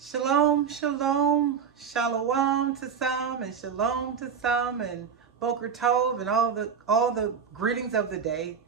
Shalom, shalom, shalom to some, and shalom to some, and Boker Tov, and all the greetings of the day.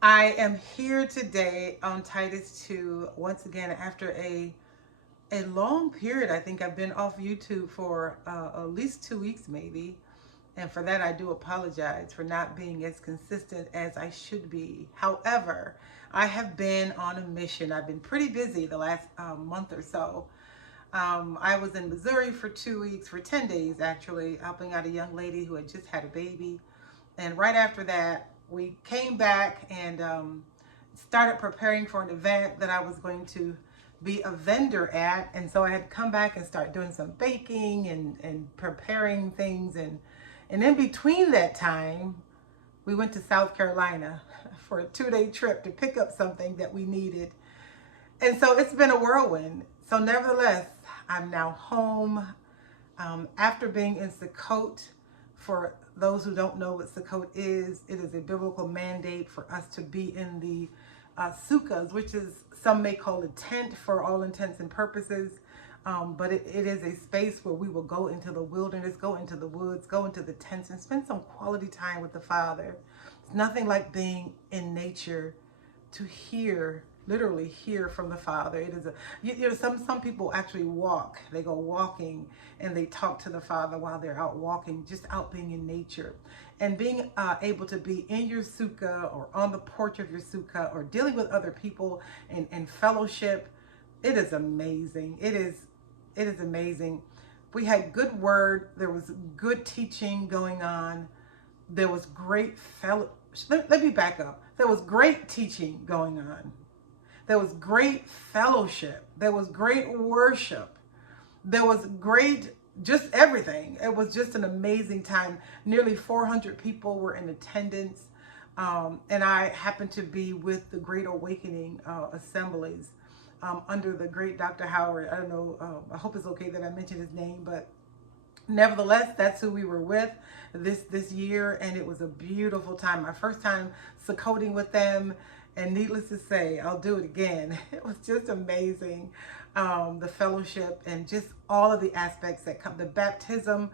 I am here today on Titus 2 once again after a long period. I think I've been off YouTube for at least 2 weeks, maybe. And for that, I do apologize for not being as consistent as I should be. However, I have been on a mission. I've been pretty busy the last month or so. I was in Missouri for 2 weeks, for 10 days actually, helping out a young lady who had just had a baby. And right after that, we came back and started preparing for an event that I was going to be a vendor at. And so I had to come back and start doing some baking and preparing things. And in between that time, we went to South Carolina for a 2-day trip to pick up something that we needed. And so it's been a whirlwind. So nevertheless, I'm now home after being in Sukkot. For those who don't know what Sukkot is, it is a biblical mandate for us to be in the sukkahs, which is, some may call a tent for all intents and purposes. But it is a space where we will go into the wilderness, go into the woods, go into the tents, and spend some quality time with the Father. It's nothing like being in nature to hear, literally hear from the Father. It is some people actually walk. They go walking and they talk to the Father while they're out walking, just out being in nature. And being able to be in your sukkah or on the porch of your sukkah or dealing with other people and fellowship, it is amazing. It is amazing. We had good word. There was good teaching going on. There was great let me back up. There was great teaching going on. There was great fellowship. There was great worship. There was great, just everything. It was just an amazing time. Nearly 400 people were in attendance. And I happened to be with the Great Awakening assemblies under the great Dr. Howard. I don't know, I hope it's okay that I mentioned his name, but nevertheless, that's who we were with this year, and it was a beautiful time. My first time Sukkoting with them, and needless to say, I'll do it again. It was just amazing. The fellowship and just all of the aspects that come, the baptism,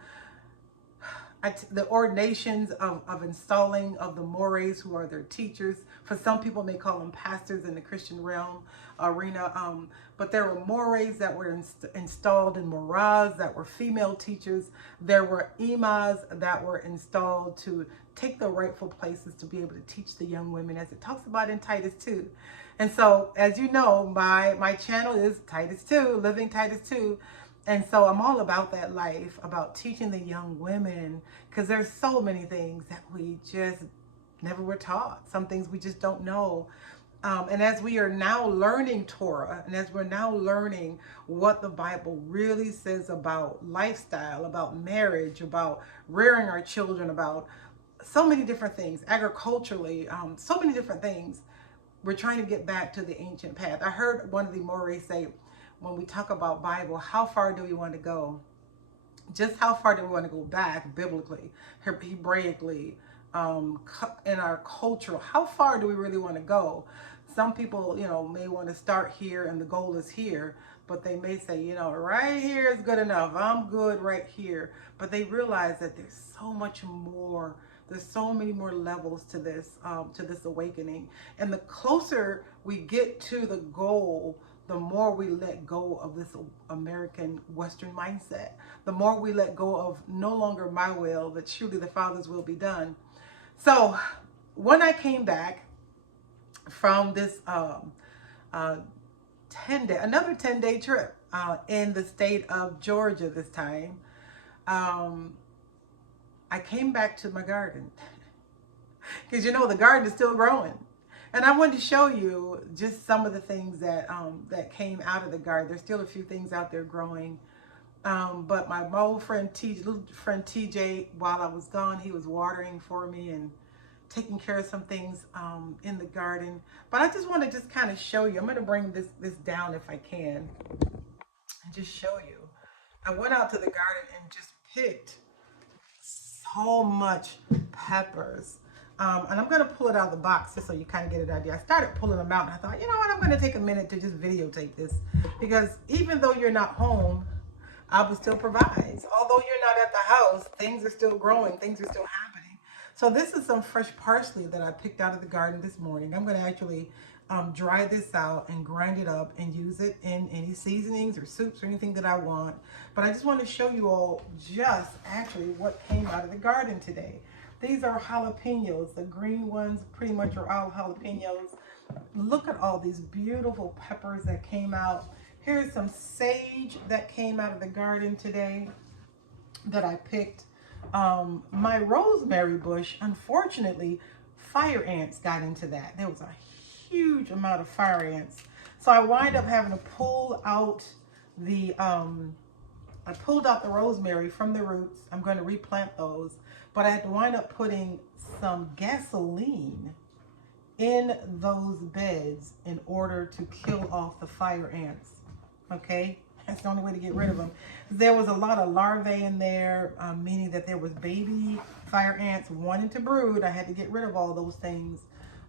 the ordinations of installing of the mores, who are their teachers. For some people may call them pastors in the Christian realm arena, but there were mores that were installed, and moras that were female teachers. There were imas that were installed to take the rightful places to be able to teach the young women, as it talks about in Titus 2. And so, as you know, my channel is Titus 2, Living Titus 2. And so I'm all about that life, about teaching the young women, because there's so many things that we just never were taught. Some things we just don't know. And as we are now learning Torah, and as we're now learning what the Bible really says about lifestyle, about marriage, about rearing our children, about so many different things, agriculturally, so many different things, we're trying to get back to the ancient path. I heard one of the Mores say, when we talk about Bible, how far do we want to go? Just how far do we want to go back biblically, Hebraically, in our culture? How far do we really want to go? Some people, may want to start here and the goal is here, but they may say, right here is good enough. I'm good right here. But they realize that there's so much more. There's so many more levels to this awakening. And the closer we get to the goal, the more we let go of this American Western mindset, the more we let go of no longer my will, but truly the Father's will be done. So when I came back from this another 10-day trip in the state of Georgia this time, I came back to my garden because the garden is still growing. And I wanted to show you just some of the things that came out of the garden. There's still a few things out there growing. But my old friend, little friend TJ, while I was gone, he was watering for me and taking care of some things in the garden. But I just want to just kind of show you. I'm going to bring this down if I can and just show you. I went out to the garden and just picked so much peppers. And I'm going to pull it out of the box just so you kind of get an idea. I started pulling them out and I thought, you know what, I'm going to take a minute to just videotape this, because even though you're not home, I will still provide. Although you're not at the house, things are still growing, things are still happening. So this is some fresh parsley that I picked out of the garden this morning. I'm going to actually dry this out and grind it up and use it in any seasonings or soups or anything that I want. But I just want to show you all just actually what came out of the garden today. These are jalapenos. The green ones pretty much are all jalapenos. Look at all these beautiful peppers that came out. Here's some sage that came out of the garden today that I picked. My rosemary bush, unfortunately, fire ants got into that. There was a huge amount of fire ants. So I wind up having to pull out the, I pulled out the rosemary from the roots. I'm going to replant those. But I had to wind up putting some gasoline in those beds in order to kill off the fire ants. Okay, that's the only way to get rid of them. There was a lot of larvae in there, meaning that there was baby fire ants wanting to brood. I had to get rid of all those things.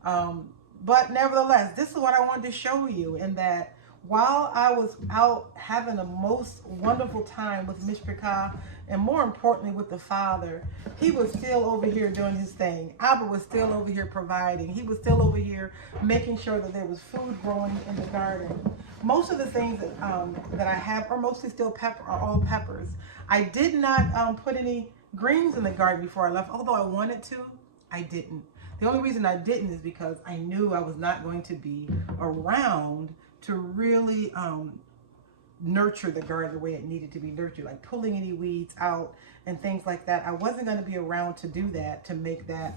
But nevertheless, this is what I wanted to show you, in that while I was out having a most wonderful time with Mishpachah, and more importantly with the Father, he was still over here doing his thing. Abba was still over here providing. He was still over here making sure that there was food growing in the garden. Most of the things that I have are mostly still are all peppers. I did not put any greens in the garden before I left, although I wanted to, I didn't. The only reason I didn't is because I knew I was not going to be around to really nurture the garden the way it needed to be nurtured, like pulling any weeds out and things like that. I wasn't going to be around to do that, to make that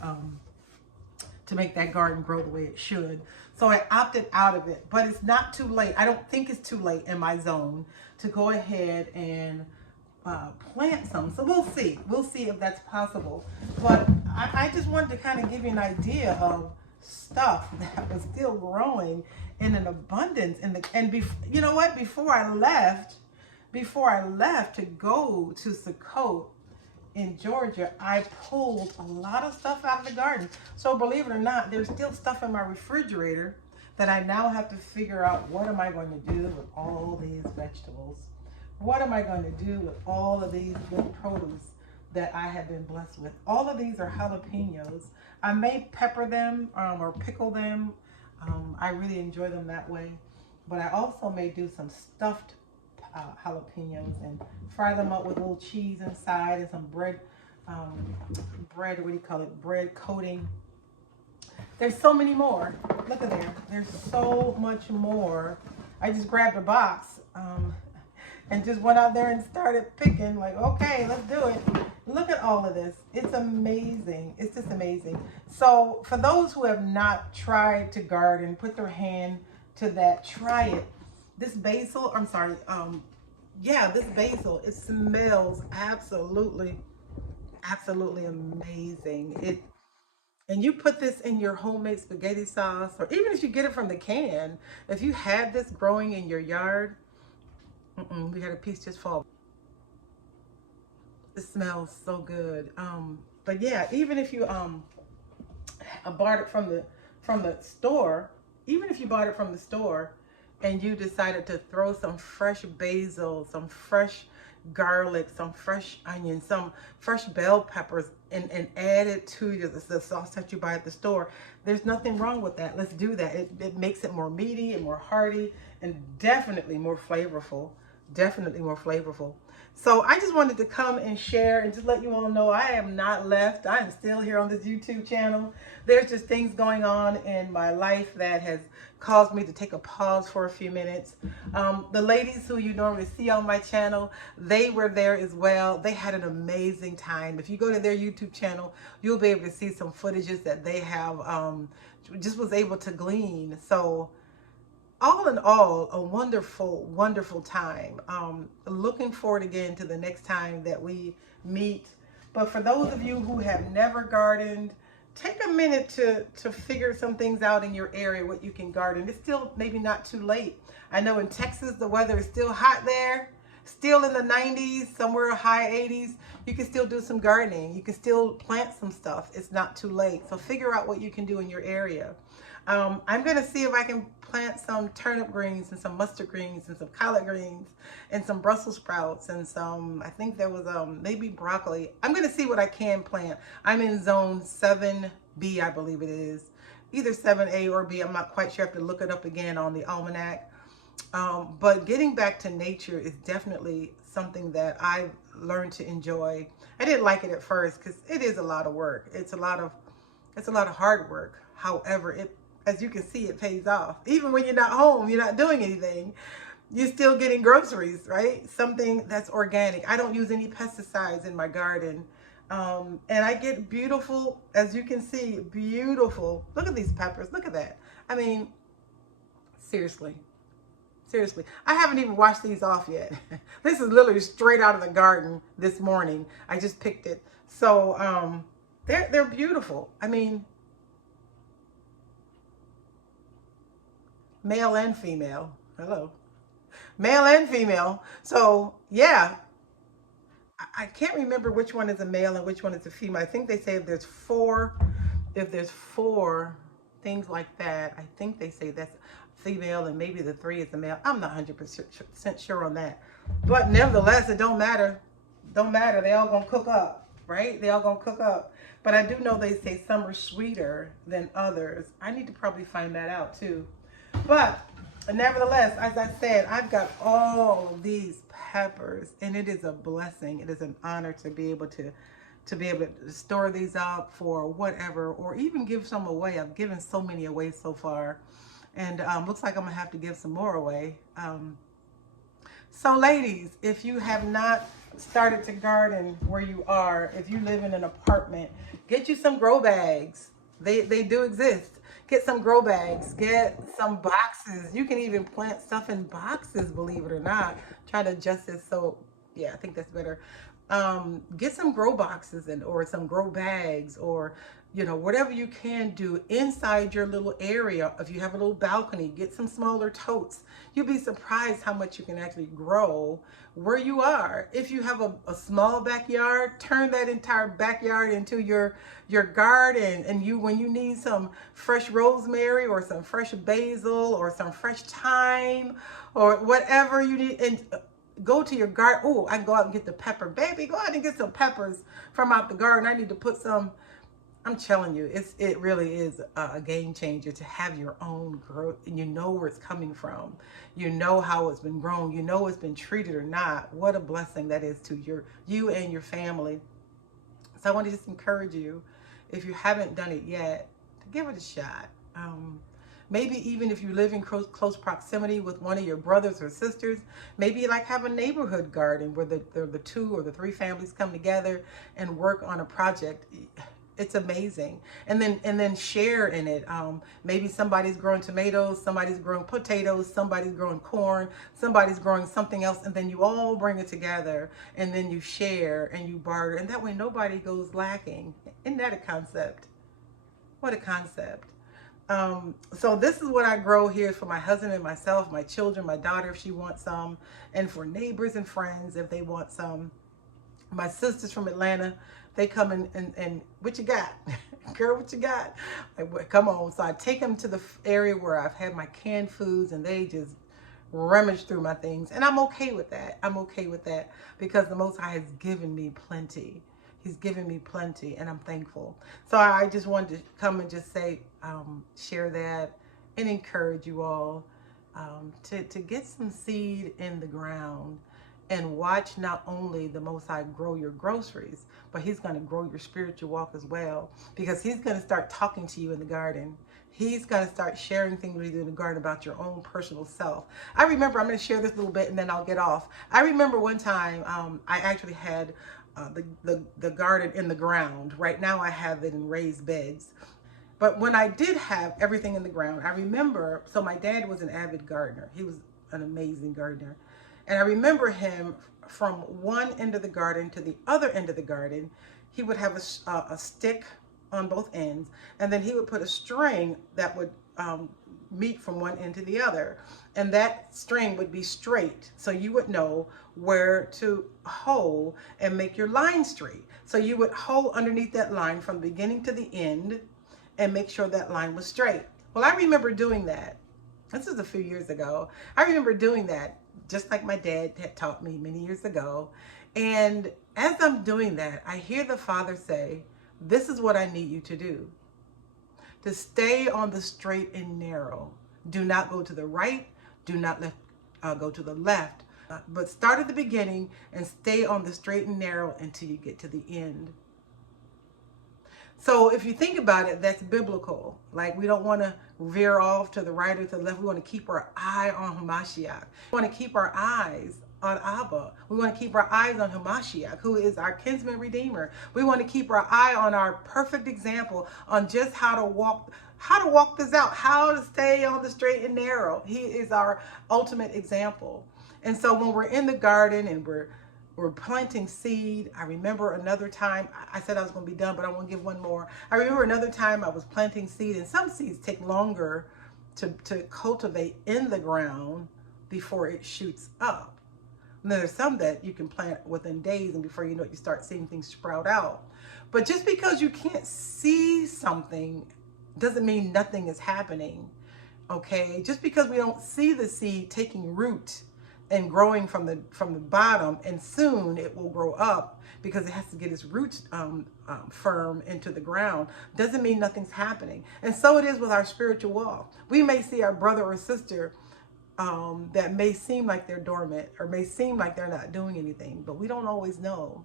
garden grow the way it should. So I opted out of it, but it's not too late. I don't think it's too late in my zone to go ahead and plant some. So we'll see. We'll see if that's possible. But I just wanted to kind of give you an idea of stuff that was still growing in an abundance. You know what? Before I left to go to Sukkot in Georgia, I pulled a lot of stuff out of the garden. So believe it or not, there's still stuff in my refrigerator that I now have to figure out, what am I going to do with all these vegetables? What am I going to do with all of these good produce that I have been blessed with? All of these are jalapenos. I may pepper them or pickle them. I really enjoy them that way. But I also may do some stuffed jalapenos and fry them up with a little cheese inside and some bread, what do you call it? Bread coating. There's so many more. Look at there. There's so much more. I just grabbed a box and just went out there and started picking, like, okay, let's do it. Look at all of this. It's amazing. It's just amazing. So for those who have not tried to garden, put their hand to that, try it. This basil, this basil, it smells absolutely amazing. And you put this in your homemade spaghetti sauce, or even if you get it from the can, if you had this growing in your yard, we had a piece just fall. It smells so good. But yeah, even if you bought it from the store, and you decided to throw some fresh basil, some fresh garlic, some fresh onions, some fresh bell peppers, and add it to the sauce that you buy at the store, there's nothing wrong with that. Let's do that. It makes it more meaty and more hearty, and definitely more flavorful. So I just wanted to come and share and just let you all know I am not left. I am still here on this YouTube channel. There's just things going on in my life that has caused me to take a pause for a few minutes. The ladies who you normally see on my channel, they were there as well. They had an amazing time. If you go to their YouTube channel, you'll be able to see some footages that they have just was able to glean. So all in all, a wonderful time. Looking forward again to the next time that we meet. But for those of you who have never gardened, take a minute to figure some things out in your area, what you can garden. It's still maybe not too late. I know in Texas, the weather is still hot there. still in the 90s, somewhere high 80s, you can still do some gardening. You can still plant some stuff. It's not too late. So figure out what you can do in your area. I'm going to see if I can plant some turnip greens and some mustard greens and some collard greens and some Brussels sprouts and some, I think there was maybe broccoli. I'm going to see what I can plant. I'm in zone 7B, I believe it is. Either 7A or B. I'm not quite sure. I have to look it up again on the almanac. But getting back to nature is definitely something that I've learned to enjoy. I didn't like it at first because it is a lot of work. It's a lot of hard work. However, as you can see, it pays off. Even when you're not home, you're not doing anything, you're still getting groceries, right? Something that's organic. I don't use any pesticides in my garden. And I get beautiful, as you can see, beautiful. Look at these peppers. Look at that. I mean, seriously. Seriously, I haven't even washed these off yet. This is literally straight out of the garden this morning. I just picked it. So they're beautiful. I mean, male and female. Hello. Male and female. So yeah, I can't remember which one is a male and which one is a female. I think they say if there's four things like that, I think they say that's female and maybe the three is the male. I'm not 100% sure on that. But nevertheless, it don't matter. Don't matter. They all gonna cook up, right? They all gonna cook up. But I do know they say some are sweeter than others. I need to probably find that out too. But nevertheless, as I said, I've got all of these peppers, and it is a blessing. It is an honor to be able to store these up for whatever, or even give some away. I've given so many away so far, and looks like I'm gonna have to give some more away. So ladies, if you have not started to garden where you are, if you live in an apartment, get you some grow bags. They do exist. Get some grow bags, get some boxes. You can even plant stuff in boxes, believe it or not. Try to adjust this so, yeah, I think that's better. Get some grow boxes or some grow bags, or whatever you can do inside your little area. If you have a little balcony, get some smaller totes. You'll be surprised how much you can actually grow where you are. If you have a small backyard, turn that entire backyard into your garden. And when you need some fresh rosemary or some fresh basil or some fresh thyme or whatever you need, and go to your garden. Oh, I can go out and get the pepper. Baby, go out and get some peppers from out the garden. I need to put some. I'm telling you, it really is a game changer to have your own growth, and you know where it's coming from. You know how it's been grown. You know it's been treated or not. What a blessing that is to you and your family. So I want to just encourage you, if you haven't done it yet, to give it a shot. Maybe even if you live in close proximity with one of your brothers or sisters, maybe like have a neighborhood garden where the 2 or the 3 families come together and work on a project. It's amazing. And then share in it. Maybe somebody's growing tomatoes, somebody's growing potatoes, somebody's growing corn, somebody's growing something else, and then you all bring it together, and then you share and you barter, and that way nobody goes lacking. Isn't that a concept? What a concept. So this is what I grow here for my husband and myself, my children, my daughter if she wants some, and for neighbors and friends if they want some. My sisters from Atlanta, they come and what you got? Girl, what you got? Like, come on. So I take them to the area where I've had my canned foods, and they just rummage through my things. And I'm okay with that. I'm okay with that because the Most High has given me plenty. He's given me plenty, and I'm thankful. So I just wanted to come and just say, share that and encourage you all to get some seed in the ground and watch not only the Most High grow your groceries, but He's going to grow your spiritual walk as well, because He's going to start talking to you in the garden. He's going to start sharing things with you in the garden about your own personal self. I remember, I'm going to share this a little bit and then I'll get off. I remember one time I actually had the garden in the ground. Right now I have it in raised beds. But when I did have everything in the ground, I remember, so my dad was an avid gardener. He was an amazing gardener. And I remember him from one end of the garden to the other end of the garden. He would have a stick on both ends, and then he would put a string that would meet from one end to the other. And that string would be straight. So you would know where to hoe and make your line straight. So you would hoe underneath that line from the beginning to the end and make sure that line was straight. Well, I remember doing that. This is a few years ago. I remember doing that just like my dad had taught me many years ago. And as I'm doing that, I hear the Father say, this is what I need you to do. To stay on the straight and narrow. Do not go to the right. Do not go to the left. But start at the beginning and stay on the straight and narrow until you get to the end. So if you think about it, that's biblical. Like, we don't want to veer off to the right or to the left. We want to keep our eye on Hamashiach. We want to keep our eyes on Abba. We want to keep our eyes on Hamashiach, who is our kinsman redeemer. We want to keep our eye on our perfect example on just how to walk this out, how to stay on the straight and narrow. He is our ultimate example. And so when we're in the garden and we're planting seed, I remember another time, I said I was going to be done, but I want to give one more. I remember another time I was planting seed, and some seeds take longer to cultivate in the ground before it shoots up. And there's some that you can plant within days, and before you know it, you start seeing things sprout out. But just because you can't see something doesn't mean nothing is happening, okay? Just because we don't see the seed taking root and growing from the bottom, and soon it will grow up because it has to get its roots firm into the ground, doesn't mean nothing's happening. And so it is with our spiritual walk. We may see our brother or sister that may seem like they're dormant or may seem like they're not doing anything, but we don't always know,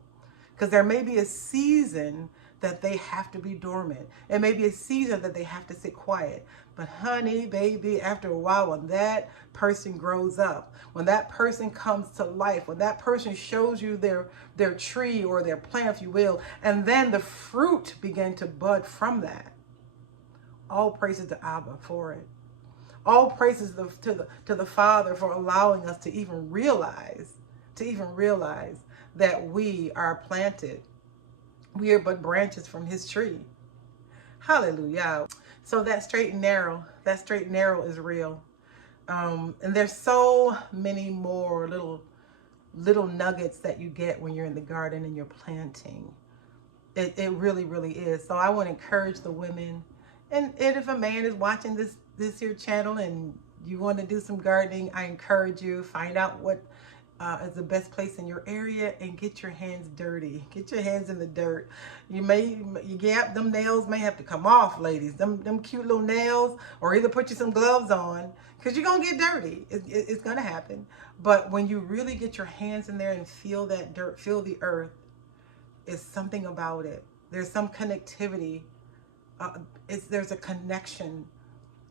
because there may be a season that they have to be dormant. It may be a season that they have to sit quiet. But honey, baby, after a while, when that person grows up, when that person comes to life, when that person shows you their tree or their plant, if you will, and then the fruit begin to bud from that, all praises to Abba for it. All praises to the Father for allowing us to even realize that we are planted. We are but branches from his tree. Hallelujah. So that straight and narrow is real. And there's so many more little nuggets that you get when you're in the garden and you're planting. It really, really is. So I want to encourage the women, and if a man is watching this here channel and you want to do some gardening, I encourage you, find out what is the best place in your area and get your hands dirty. Get your hands in the dirt. Them nails may have to come off, ladies. Them cute little nails, or either put you some gloves on, because you're going to get dirty. It's going to happen. But when you really get your hands in there and feel that dirt, feel the earth, it's something about it. There's some connectivity. There's a connection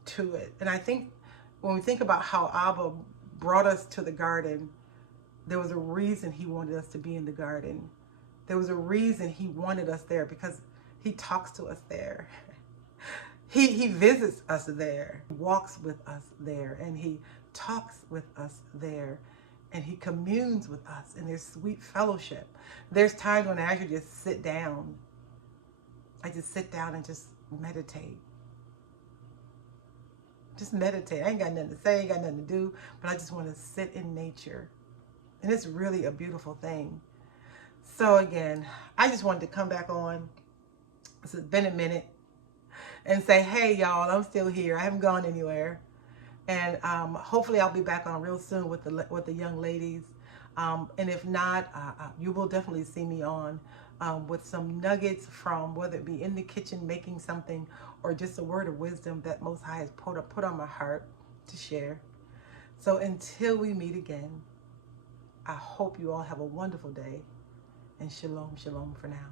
to it. And I think when we think about how Abba brought us to the garden, there was a reason he wanted us to be in the garden. There was a reason he wanted us there, because he talks to us there. He visits us there. He walks with us there, and he talks with us there, and he communes with us, and there's sweet fellowship. There's times when I actually just sit down. I just sit down and just meditate. Just meditate. I ain't got nothing to say, ain't got nothing to do, but I just want to sit in nature. And it's really a beautiful thing. So again, I just wanted to come back on. It's been a minute, and say, hey y'all, I'm still here. I haven't gone anywhere. And hopefully I'll be back on real soon with the young ladies. And if not, you will definitely see me on with some nuggets from, whether it be in the kitchen making something, or just a word of wisdom that Most High has put on my heart to share. So until we meet again, I hope you all have a wonderful day, and shalom, shalom for now.